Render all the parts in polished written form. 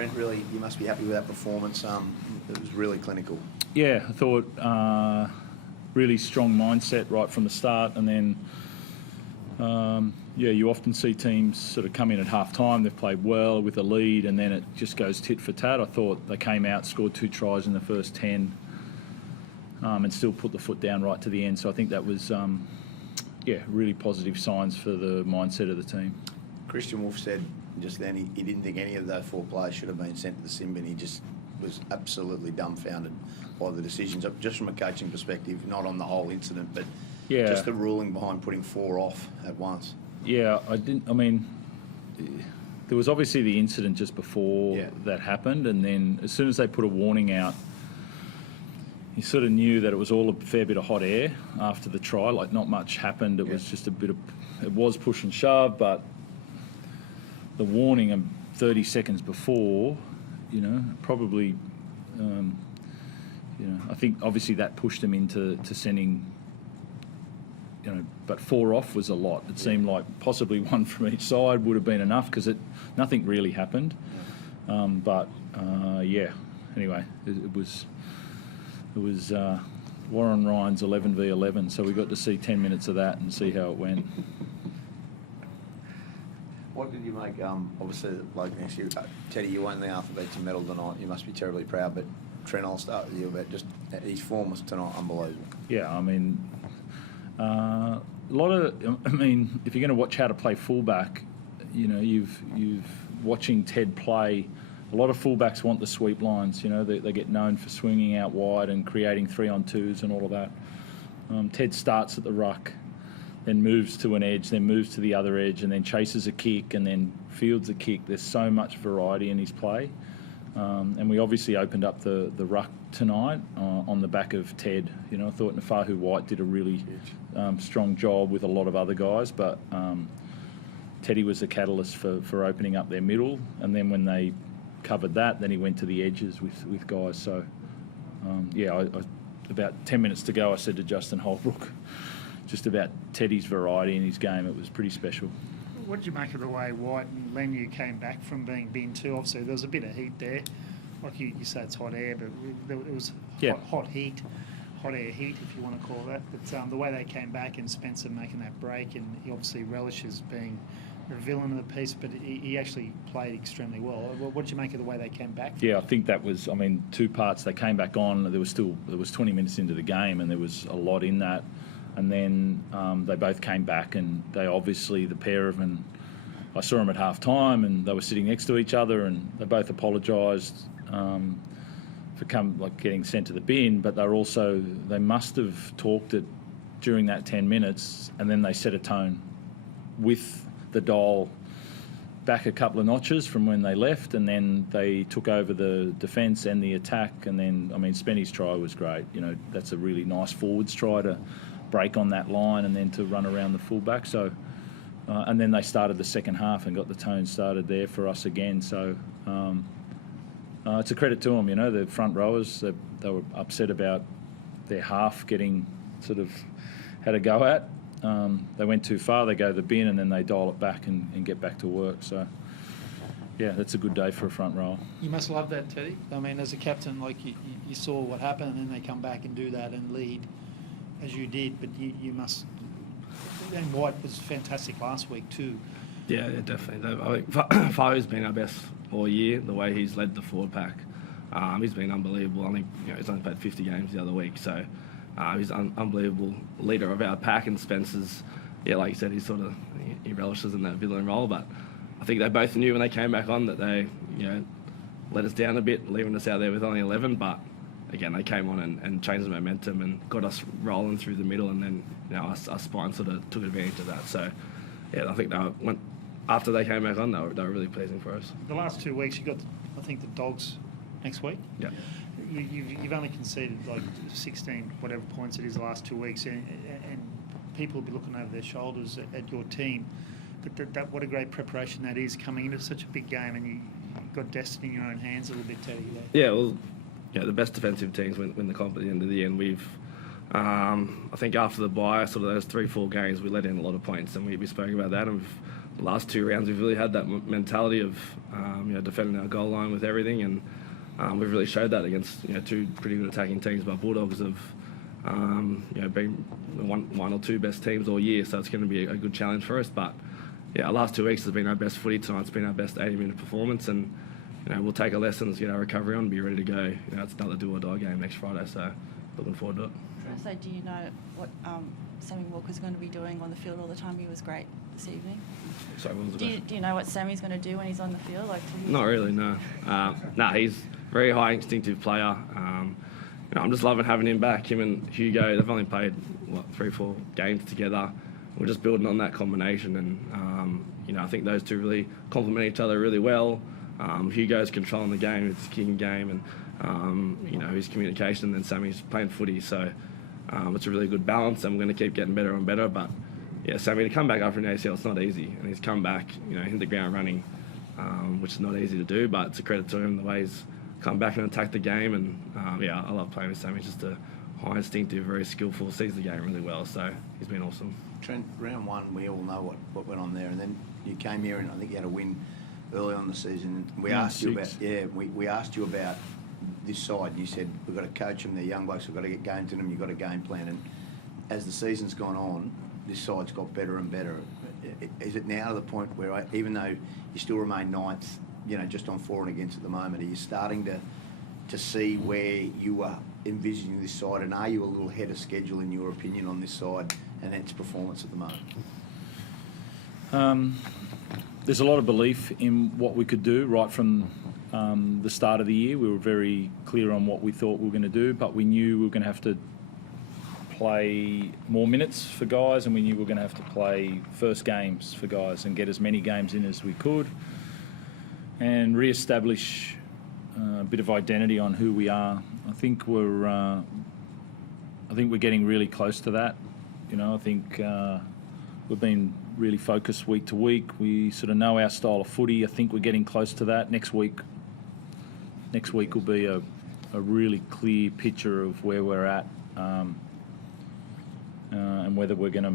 Trent, really, you must be happy with that performance. It was really clinical. Yeah, I thought really strong mindset right from the start, and then you often see teams sort of come in at half-time, they've played well with a lead, and then it just goes tit for tat. I thought they came out, scored 2 tries in the first 10, and still put the foot down right to the end. So I think that was, really positive signs for the mindset of the team. Christian Wolf said just then he didn't think any of those 4 players should have been sent to the sin bin. He just was absolutely dumbfounded by the decisions, just from a coaching perspective, not on the whole incident, but just the ruling behind putting 4 off at once. Yeah, there was obviously the incident just before that happened, and then as soon as they put a warning out, you sort of knew that it was all a fair bit of hot air after the try. Like, not much happened. It was just it was push and shove, but the warning 30 seconds before, probably, I think obviously that pushed them into sending, but 4 off was a lot. It seemed like possibly 1 from each side would have been enough because nothing really happened. Anyway, it was Warren Ryan's 11 v 11, so we got to see 10 minutes of that and see how it went. What did you make? Obviously, the bloke next to you, Teddy, you won the Arthur Beetson medal tonight. You must be terribly proud, but Trent, I'll start with you about just his form was tonight unbelievable. Yeah, I mean, if you're going to watch how to play fullback, you've watching Ted play. A lot of fullbacks want the sweep lines. They get known for swinging out wide and creating 3-on-2s and all of that. Ted starts at the ruck, then moves to an edge, then moves to the other edge, and then chases a kick, and then fields a kick. There's so much variety in his play. And we obviously opened up the ruck tonight on the back of Ted. I thought Nafahu White did a really strong job with a lot of other guys, but Teddy was the catalyst for opening up their middle. And then when they covered that, then he went to the edges with guys. So, about 10 minutes to go, I said to Justin Holbrook, just about Teddy's variety in his game. It was pretty special. What did you make of the way White and Leniu came back from being binned too? Obviously, there was a bit of heat there. Like you say, it's hot air, but it was hot air heat, if you want to call that. But the way they came back and Spencer making that break, and he obviously relishes being a villain of the piece, but he actually played extremely well. What did you make of the way they came back? Yeah, I think that was, 2 parts. They came back on. There was 20 minutes into the game, and there was a lot in that. And then they both came back, and they obviously, the pair of them, I saw them at half time, and they were sitting next to each other, and they both apologised for getting sent to the bin, but they must have talked it during that 10 minutes, and then they set a tone with the dial back a couple of notches from when they left, and then they took over the defence and the attack. And then, Spenny's try was great. That's a really nice forwards try to break on that line and then to run around the fullback. So, and then they started the second half and got the tone started there for us again. So it's a credit to them. The front rowers, they were upset about their half getting sort of had a go at. They went too far, they go to the bin, and then they dial it back and get back to work. So, yeah, that's a good day for a front row. You must love that, Teddy. As a captain, you saw what happened, and then they come back and do that and lead as you did, but you must. And White was fantastic last week too. Yeah, definitely. I think Fahu's been our best all year. The way he's led the forward pack, he's been unbelievable. I think he's only played 50 games the other week, so he's an unbelievable leader of our pack. And Spencer's, like you said, he relishes in that villain role. But I think they both knew when they came back on that they, let us down a bit, leaving us out there with only 11, but. Again, they came on and changed the momentum and got us rolling through the middle, and then our spine sort of took advantage of that. So, I think after they came back on, they were really pleasing for us. The last 2 weeks, you got, I think, the Dogs next week. Yeah. You've only conceded 16 whatever points it is the last 2 weeks, and people will be looking over their shoulders at your team. But that what a great preparation that is coming into such a big game, and you've got destiny in your own hands a little bit, Teddy. Yeah, well. The best defensive teams win the comp at the end of the year, and we've, I think after the bye, sort of those 3-4 games, we let in a lot of points, and we spoke about that, and we've the last 2 rounds we've really had that mentality of defending our goal line with everything, and we've really showed that against 2 pretty good attacking teams. But Bulldogs have been one or 2 best teams all year, so it's going to be a good challenge for us. But yeah, our last 2 weeks has been our best footy. Tonight's been our best 80-minute performance, and we'll take our lessons, get our recovery on, and be ready to go. It's another do or die game next Friday, so looking forward to it. So do you know what Sammy Walker's going to be doing on the field all the time? He was great this evening. Sorry, what was the question? Do you know what Sammy's going to do when he's on the field? Not really, no. He's a very high instinctive player. I'm just loving having him back. Him and Hugo, they've only played 3-4 games together. We're just building on that combination, and I think those 2 really complement each other really well. Hugo's controlling the game, it's his kicking game, and his communication, and then Sammy's playing footy. So it's a really good balance, and we're going to keep getting better and better. But yeah, Sammy, to come back after an ACL, it's not easy, and he's come back, hit the ground running, which is not easy to do. But it's a credit to him the way he's come back and attacked the game. And I love playing with Sammy. He's just a high instinctive, very skillful, sees the game really well. So he's been awesome. Trent, round 1, we all know what went on there, and then you came here and I think you had a win early on the season. We asked you about this side, and you said we've got to coach them. They're young blokes. We've got to get going to them. You've got a game plan. And as the season's gone on, this side's got better and better. Is it now to the point where, even though you still remain 9th, just on for and against at the moment, are you starting to see where you are envisaging this side, and are you a little ahead of schedule in your opinion on this side and its performance at the moment? There's a lot of belief in what we could do right from the start of the year. We were very clear on what we thought we were going to do, but we knew we were going to have to play more minutes for guys, and we knew we were going to have to play first games for guys and get as many games in as we could and re-establish a bit of identity on who we are. I think we're getting really close to that. I think we've been really focused week to week. We sort of know our style of footy. I think we're getting close to that. Next week will be a really clear picture of where we're at and whether we're going to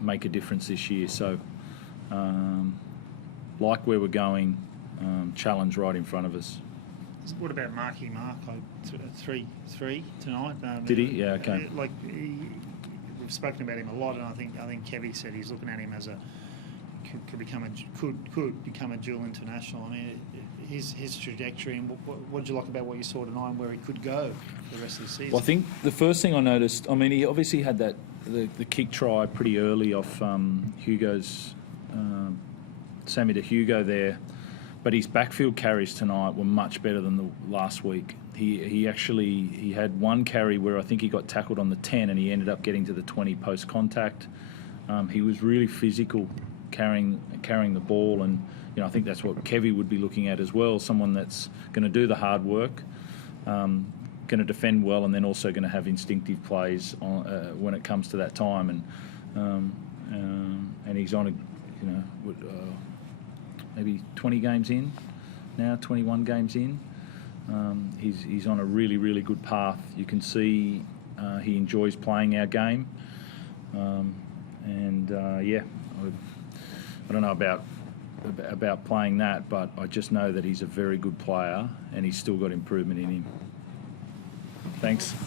make a difference this year. So, like where we're going, challenge right in front of us. What about Marky Mark? 3-3 tonight. Did he? Yeah, okay. We've spoken about him a lot, and I think Kevy said he's looking at him as could become a dual international. I mean, his trajectory, and what did you like about what you saw tonight and where he could go for the rest of the season? Well, I think the first thing I noticed, he obviously had the kick try pretty early off Hugo's Sammy to Hugo there, but his backfield carries tonight were much better than the last week. He had one carry where I think he got tackled on the 10 and he ended up getting to the 20 post contact. He was really physical carrying the ball, and I think that's what Kevy would be looking at as well. Someone that's going to do the hard work, going to defend well, and then also going to have instinctive plays when it comes to that time. And he's on maybe 20 games in now, 21 games in. He's on a really, really good path. You can see he enjoys playing our game. I don't know about playing that, but I just know that he's a very good player and he's still got improvement in him. Thanks.